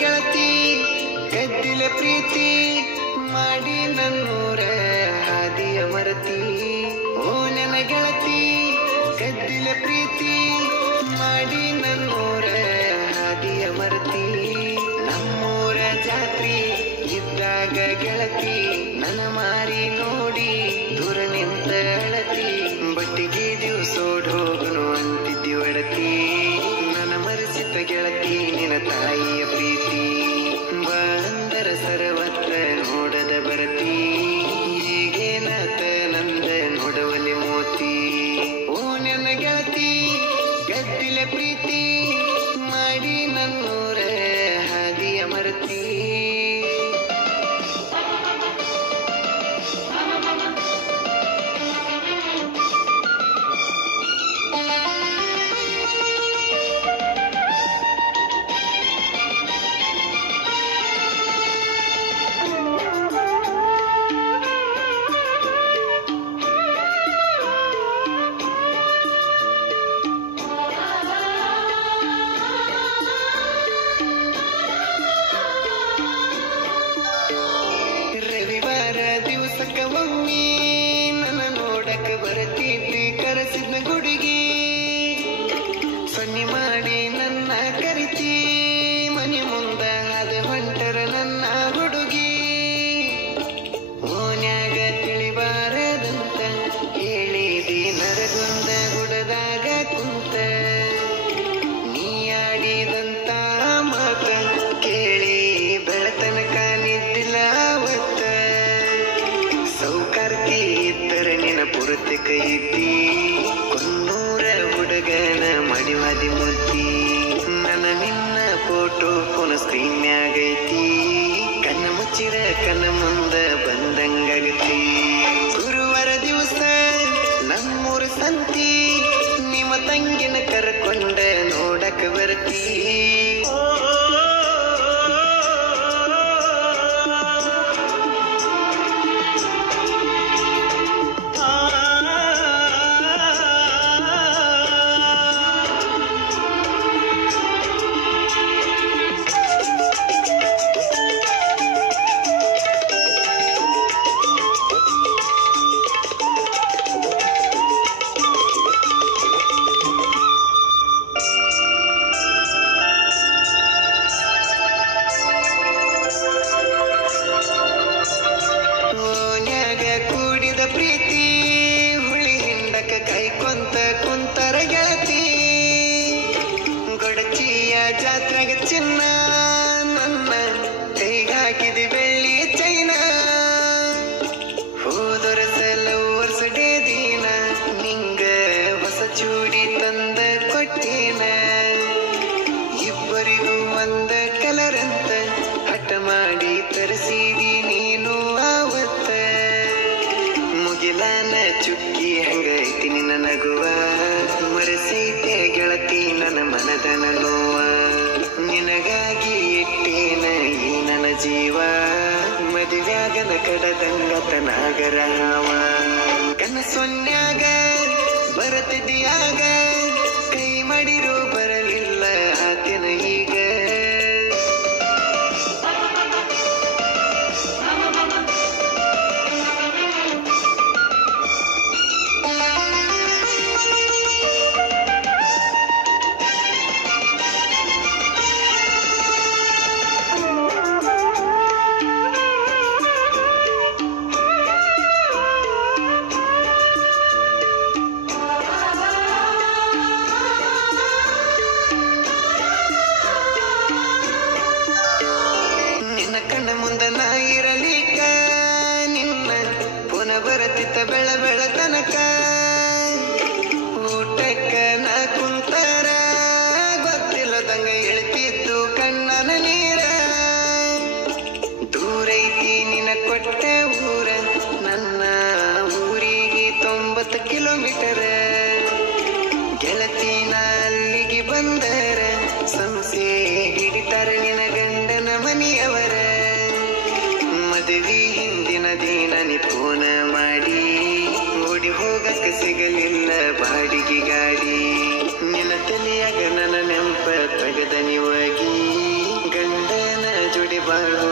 ಗೆಳತಿ ಕದ್ದಿಲ ಪ್ರೀತಿ ಮಾಡಿ ನನ್ನೂರ ಹಾದಿಯ ಮರತಿ. ಓ ನನ್ನ ಗೆಳತಿ ಕದ್ದಿಲ ಪ್ರೀತಿ ಮಾಡಿ ನನ್ನೂರ ಹಾದಿಯ ಮರತಿ. ನಮ್ಮೂರ ಜಾತ್ರಿ ಇದ್ದಾಗ ಗೆಳತಿ ನನ್ನ ಮಾರಿ ನೋಡಿ ದೂರ ನಿಂತ ಅಳತಿ. ಬಟ್ಟಿಗೆ ದಿವಸೋಡ್ ಹೋಗನು ಅಂತಿದ್ದಿ ಒಡತಿ. ನನ್ನ ಮರೆಸಿದ ಗೆಳತಿ ನಿನ್ನ ತಾಯಿಯ ಪ್ರೀತಿ. ಬಂದರ ಸರ್ವತ್ರ ನೋಡದ ಬರತಿ. ಈಗೇನಾತ ನಂದ ನೋಡವಲೆ ಮೋತಿ. ಓ ನನ್ನ ಗೆಳತಿ ಗದ್ದಿಲ ಪ್ರೀತಿ ಮಾಡಿ ನನ್ನೂರ ಹಾದಿಯ ಮರತಿ. ರವಿವಾರ ದಿವಸಕ್ಕ ಒಮ್ಮೆ ನನ್ನ ನೋಡಕ ಬರತಿದ್ದಿ ಕರೆಸಿದ್ನ ಗುಡುಗಿ. ಸನ್ನಿ ಮಾಡಿ ನನ್ನ ಕರಿತಿ ಮನೆ ಮುಂದ ಹಾದ ಹೊಂಟರ ನನ್ನ ಹುಡುಗಿ. ಓನ್ಯಾಗ ತಿಳಿಬಾರದಂತ ಹೇಳಿದಿ ನರಗುಂದ ಗುಡದಾಗ ಕುಂತ. ನೀ ಆಡಿದಂತ ಮಾತ ಕೇಳಿ ಬೆಳತನಕ ನಿದ್ದಿಲ್ಲ ಅವತ್ತ. ಸೌಕಾರ್ತಿ ಇದ್ದರೆ ನಿನ್ನ ಪುರತೆ ಕೈ ಇದ್ದಿ. ಕೊನ್ನೂರ ಹುಡುಗನ ಮಡಿವಾದಿ ಮುದ್ದಿ. ನನ್ನ ನಿನ್ನ ಫೋಟೋ ಫೋನ್ ಸ್ಕ್ರೀನ್ ಮ್ಯಾಗೈತಿ. ಕಣ್ಣ ಮುಚ್ಚಿರ ಕಣ್ಣ ಮುಂದ ಬಂದಂಗಾಗತಿ. ಗುರುವಾರ ದಿವಸ ನಮ್ಮೂರ ಸಂತಿ ನಿಮ್ಮ ತಂಗಿನ ಕರ್ಕೊಂಡ ನೋಡಕ ಬರ್ತಿ. ಓನ್ಯಾಗ ಕೂಡಿದ ಪ್ರೀತಿ ಹುಳಿ ಹಿಂಡಕ ಕೈಕೊಂತ ಕುಂತರ ಗೆಳತಿ. ಗೊಡಚಿಯ ಜಾತ್ರೆಗ ಚಿನ್ನ ನನ್ನ ಕೈಗಾಕಿದಿ ಬೆಳ್ಳಿ ಚೈನ. ಹೋದೊರಸಲ ವರ್ಷಡೇ ದಿನ ನಿಂಗ ಹೊಸ ಚೂಡಿ ತಂದ ಕೊಟ್ಟೇನ. ಇಬ್ಬರಿಗೂ ಒಂದ ಕಲರ್ ಅಂತ ಹಠ ಮಾಡಿ ತರಿಸಿದಿ ನೀನು ಆವತ್ತ. ಮುಗಿಲಾನ ಚುಕ್ಕಿ ಹಂಗೈತಿ ನಿನ್ನ ನಗುವ. ಮರೆಸೈತೆ ಗೆಳತಿ ನನ್ನ ಮನದನ ನೋವ. ನಿನಗಾಗಿ ಇಟ್ಟೇನ ಈ ನನ್ನ ಜೀವ. ಮದುವ್ಯಾಗನ ಕಡದಂಗತನಾಗರ ಹಾವ. ಕನಸೊನ್ಯಾಗ ಬರತಿದ್ಯಾಗ ಕೈ ಮಾಡಿರೋ ಬರಲಿಲ್ಲ ಆತನ ಈಗ. ನಿನ್ನ ಕಣ್ಣ ಮುಂದ ನಾ ಇರಲಿಕ್ಕ ನಿನ್ನ ಪುನಃ ಬರತಿತ್ತ ಬೆಳ ಬೆಳತನಕ. ಊಟಕ್ಕ ನಾ ಕುಂತರ ಗೊತ್ತಿಲ್ಲದಂಗ ಇಳ್ತಿದ್ದು ಕಣ್ಣನ ನೀರ. ದೂರೈತಿ ನಿನ್ನ ಕೊಟ್ಟ ಊರ ನನ್ನ ಊರಿಗೆ 90 ಕಿಲೋಮೀಟರ್. ಬಂದರ ಸಂಸೆ ಹಿಡಿತಾರ ನಿನ ಗಂಡನ ಮನೆಯವರ ಮದುವೆ ಹಿಂದಿನ ದಿನ ನೀ ಫೋನ ಮಾಡಿ ಓಡಿ ಹೋಗಕ್ಕೆ ಸಿಗಲಿಲ್ಲ ಬಾಡಿಗೆ ಗಾಡಿ ನಿನ್ನ ತಲೆಯಾಗ ನನ್ನ ನೆಂಪ ತಗದ ನೀವಾಗಿ ಗಂಡನ ಜೋಡಿ ಬಾಳು